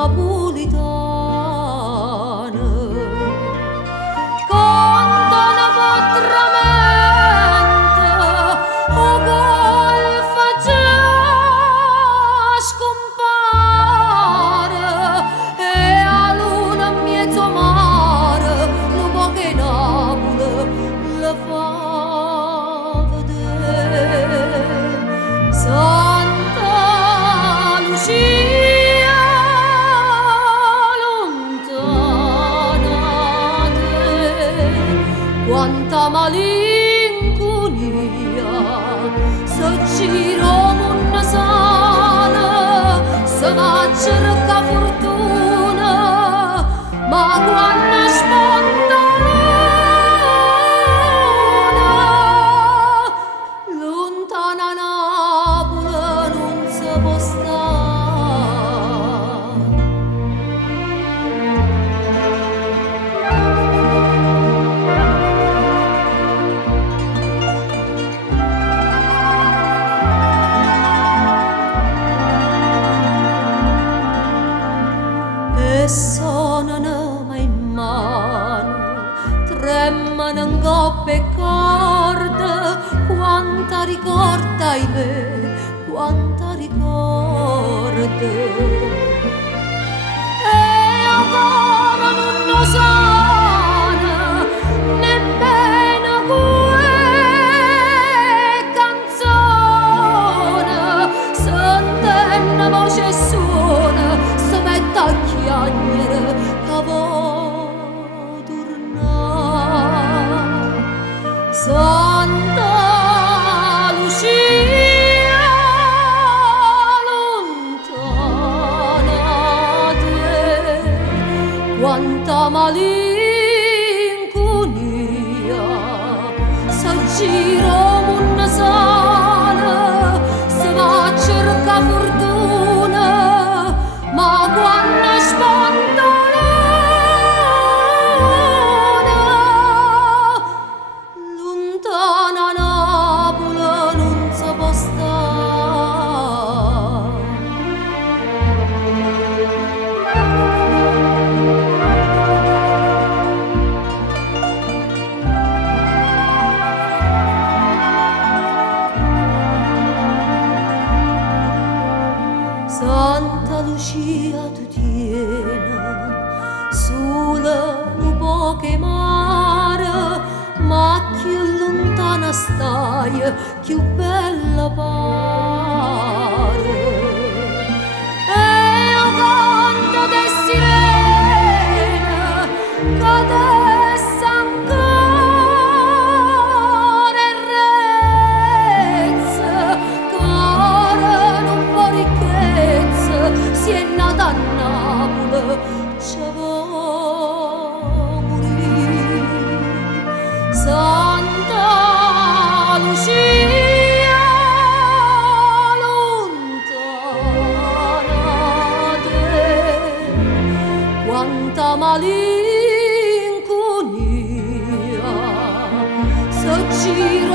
napolitana cantano potramente o golfa già scompare e a luna in mezzo mare lo po' che Napoli la fa vedere. Santa Lucia lontana te, quanta malinconia se gira una sana, se va a cercare fortuna, ma quando sponda lontana Napoli non si può stare. E sonano mai in mano, tremano in coppe e corde, quanta ricorda i me, quanta ricorda. E ancora non lo sana nemmeno quella canzone, sentendo voce e suona, si mette a chiagnere che vuoi tornare. Santa Lucia lontana te, quanta malinconia se gira una sana, se va a cercare fortuna, ma quando sponda lontana Napoli non si può stare. Santa Lucia tu tieni solo un po' che mare, ma più lontana stai, più bella pare. E io canto de sirene che adesso ancora e rezza, cara non può ricchezza, si è nata a Napoli, ci vuoi morire. Santa Lucia lontana te, quanta malinconia se gira